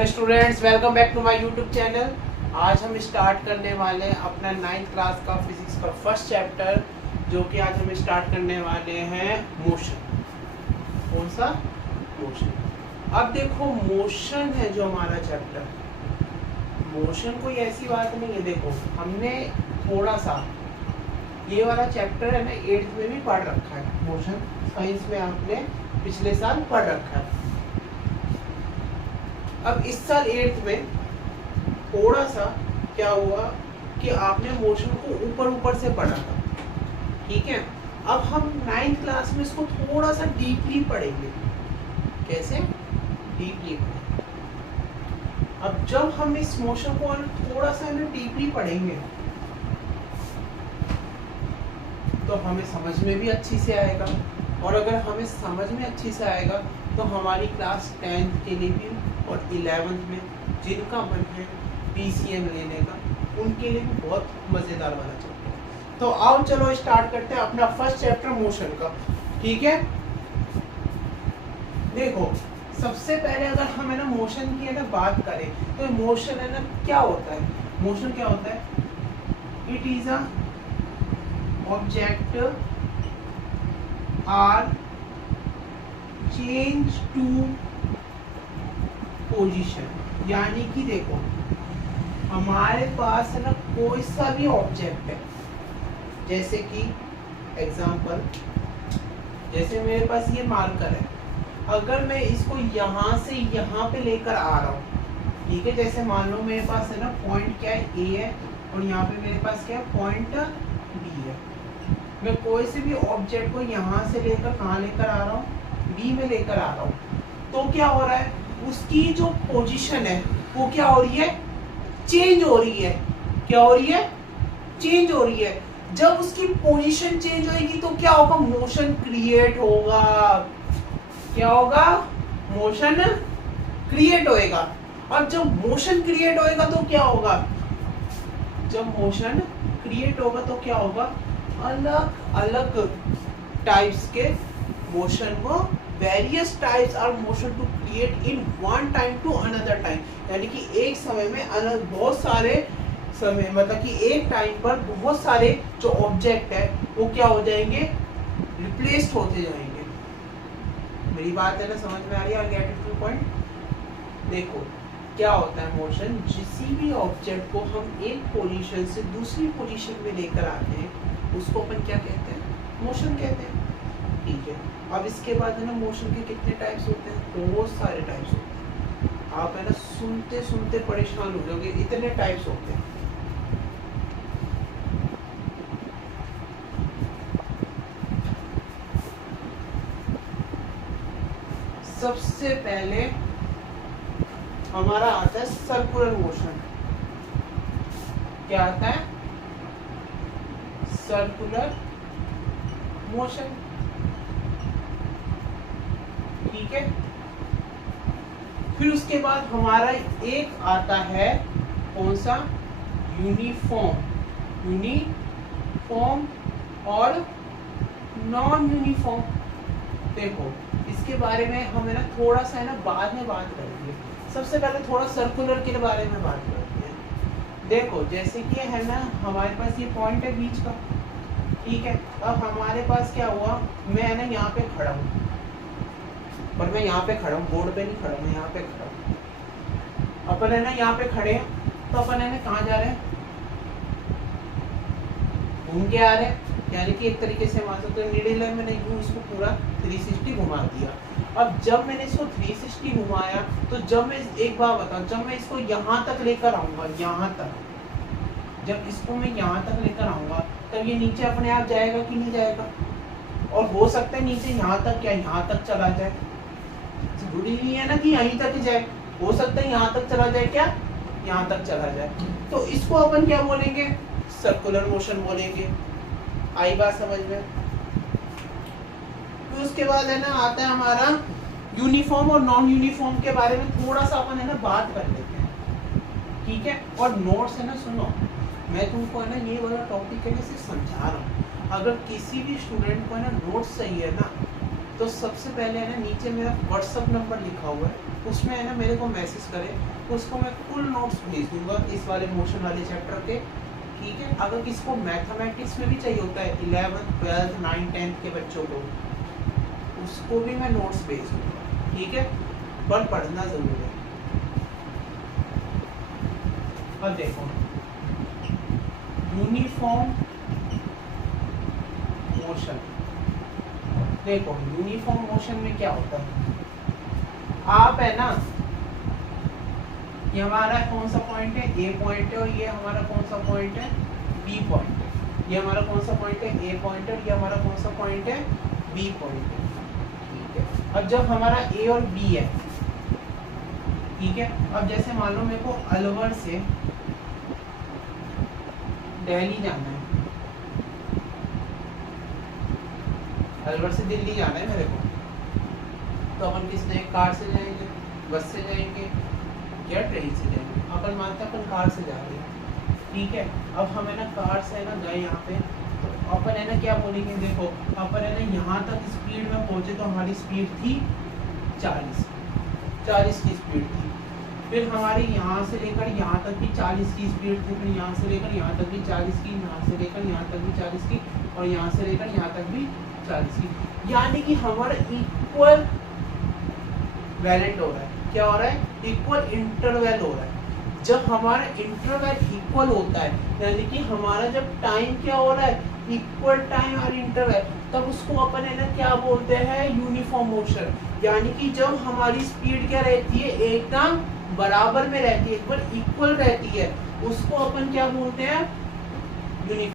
Hello students, welcome back to my YouTube channel. आज हम start करने वाले हैं अपना 9th क्लास का फिजिक्स का फर्स्ट चैप्टर, जो कि आज हम स्टार्ट करने वाले हैं मोशन। कौन सा? मोशन। अब देखो, मोशन है जो हमारा चैप्टर। मोशन कोई ऐसी बात नहीं है। देखो, हमने थोड़ा सा ये वाला चैप्टर है ना 8th में भी पढ़ रखा है। मोशन साइंस में आपने पिछले साल पढ़ रखा है। अब इस साल 8th में थोड़ा सा क्या हुआ कि आपने मोशन को ऊपर ऊपर से पढ़ा था, ठीक है। अब हम 9th क्लास में इसको थोड़ा सा डीपली पढ़ेंगे। कैसे? डीपली। अब जब हम इस मोशन को थोड़ा सा डीपली पढ़ेंगे तो हमें समझ में भी अच्छी से आएगा, और अगर हमें समझ में अच्छी से आएगा तो हमारी क्लास 10th के लिए भी और 11th में जिनका मन है PCM लेने का, उनके लिए भी बहुत मज़ेदार वाला चैप्टर है। तो आओ चलो स्टार्ट करते हैं अपना फर्स्ट चैप्टर मोशन का, ठीक है। देखो, सबसे पहले अगर हम है ना मोशन की है ना बात करें तो मोशन है ना क्या होता है? मोशन क्या होता है? It is a object are change to position. यानी कि देखो, हमारे पास है ना कोई सा भी ऑब्जेक्ट है, जैसे कि एग्जांपल, जैसे मेरे पास ये मार्कर है। अगर मैं इसको यहाँ से यहाँ पे लेकर आ रहा हूँ, ठीक है। जैसे मान लो मेरे पास है ना पॉइंट क्या है, A है, और यहाँ पे मेरे पास क्या है, पॉइंट B है। मैं कोई से भी ऑब्जेक्ट को यहाँ से लेकर कहाँ लेकर आ रहा हूँ, B में लेकर आ रहा हूँ, तो क्या हो रहा है, उसकी जो पोजीशन है वो क्या हो रही है? चेंज हो रही है। क्या हो रही है? चेंज हो रही है। जब उसकी पोजीशन चेंज होगी तो क्या होगा? मोशन क्रिएट होगा। क्या होगा? मोशन क्रिएट होएगा। और जब मोशन क्रिएट होएगा तो क्या होगा? जब मोशन क्रिएट होगा तो क्या होगा? अलग अलग टाइप्स के मोशन को, various types are motion to create in one time to another time. यानी कि एक समय में बहुत सारे समय, मतलब कि एक टाइम पर बहुत सारे जो ऑब्जेक्ट है वो क्या हो जाएंगे? रिप्लेस्ड होते जाएंगे। मेरी बात है ना समझ में आ रही है? Get it two point. देखो क्या होता है मोशन, किसी भी ऑब्जेक्ट को हम एक पोजीशन से दूसरी पोजीशन में लेकर आते हैं, उसको अपन क्या कहते हैं? मोशन कहते हैं, ठीक है। अब इसके बाद है ना मोशन के कितने टाइप्स होते हैं? बहुत सारे टाइप्स होते हैं। आप है ना सुनते सुनते परेशान हो जाओगे, इतने टाइप्स होते हैं। सबसे पहले हमारा आता है सर्कुलर मोशन। क्या आता है? सर्कुलर मोशन, ठीक है। फिर उसके बाद हमारा एक आता है कौन सा? यूनिफॉर्म। यूनिफॉर्म और नॉन यूनिफॉर्म। देखो, इसके बारे में हम है ना थोड़ा सा है ना बाद में बात करेंगे। सबसे पहले थोड़ा सर्कुलर के बारे में बात करते हैं। देखो, जैसे कि है ना हमारे पास ये पॉइंट है बीच का, ठीक है। अब हमारे पास क्या हुआ, मैं है ना यहाँ पे खड़ा हूँ, और मैं यहाँ पे खड़ा हूँ, बोर्ड पे नहीं खड़ा हूँ, मैं यहाँ पे खड़ा हूँ। अपन है ना यहाँ पे खड़े हैं, तो अपन है ना कहाँ जा रहे हैं? घूम के आ रहे हैं। यानी कि एक तरीके से मान सकते हो नीडल है, मैंने यूं इसको पूरा 360 घुमा दिया। अब जब मैंने इसको 360 घुमाया तो जब मैं एक बार बताऊं, जब मैं इसको यहाँ तक लेकर आऊंगा, यहाँ तक, जब इसको मैं यहाँ तक लेकर आऊंगा तब ये नीचे अपने आप जाएगा कि नहीं जाएगा? और हो सकता है नीचे यहाँ तक, क्या यहाँ तक चला जाए? जरूरी नहीं है ना कि यहीं तक जाए, हो सकता है यहाँ तक चला जाए, क्या यहाँ तक चला जाए। तो इसको अपन क्या बोलेंगे? सर्कुलर मोशन बोलेंगे। आई बात समझ में? फिर उसके बाद है ना आता है हमारा यूनिफॉर्म और नॉन यूनिफॉर्म के बारे में थोड़ा सा अपन है ना बात कर लेते हैं, ठीक है। और नोट्स है ना सुनो, मैं तुमको है ना ये वाला टॉपिक है ना सिर्फ समझा रहा हूँ। अगर किसी भी स्टूडेंट को है ना नोट्स चाहिए ना, तो सबसे पहले है ना नीचे मेरा व्हाट्सएप नंबर लिखा हुआ है, उसमें है ना मेरे को मैसेज करे, उसको मैं फुल नोट्स भेज दूंगा इस वाले मोशन वाले चैप्टर के, ठीक है। अगर किसी को मैथमेटिक्स में भी चाहिए होता है 11th 12th 9th 10th के बच्चों को, उसको भी मैं नोट्स भेज दूंगा, ठीक है, पर पढ़ना जरूर है। अब देखो यूनिफॉर्म मोशन, देखो यूनिफॉर्म मोशन में क्या होता है, आप है ना, ये हमारा कौन सा पॉइंट है, ए पॉइंट है, और ये हमारा कौन सा पॉइंट है, बी पॉइंट है। ये हमारा कौन सा पॉइंट है, ए पॉइंट है, और ये हमारा कौन सा पॉइंट है, बी पॉइंट है, ठीक है। अब जब हमारा ए और बी है, ठीक है, अब जैसे मान लो मेरे को अलवर से दिल्ली जाना है, अलवर से दिल्ली जाना है मेरे को, तो अपन किसने, कार से जाएंगे, बस से जाएंगे या ट्रेन से जाएंगे, अपन मानते हैं अपन कार से जा रहे हैं, ठीक है। अब हम है ना कार से है ना गए यहाँ पे, तो अपन है ना क्या बोलेंगे, देखो अपन है ना यहाँ तक स्पीड में पहुँचे तो हमारी स्पीड थी 40 की स्पीड थी, फिर हमारी यहाँ से लेकर यहाँ तक भी 40 की स्पीड थी, फिर यहाँ से लेकर यहाँ तक भी 40 की, यहाँ से लेकर यहाँ तक भी 40 की, और यहाँ से लेकर यहाँ तक भी 40 की, यानी कि हमारा इक्वल वैलेंट हो रहा है, क्या हो रहा है, इक्वल इंटरवल हो रहा है। जब हमारा इंटरवल इक्वल होता है, यानी कि हमारा जब टाइम क्या हो रहा है, इक्वल टाइम और इंटरवल, तब उसको अपन है ना क्या बोलते हैं, यूनिफॉर्म मोशन। यानी कि जब हमारी स्पीड क्या रहती है, एकदम बराबर में रहती है, एकदम इक्वल रहती है, उसको अपन क्या बोलते हैं, यूनिफॉर्म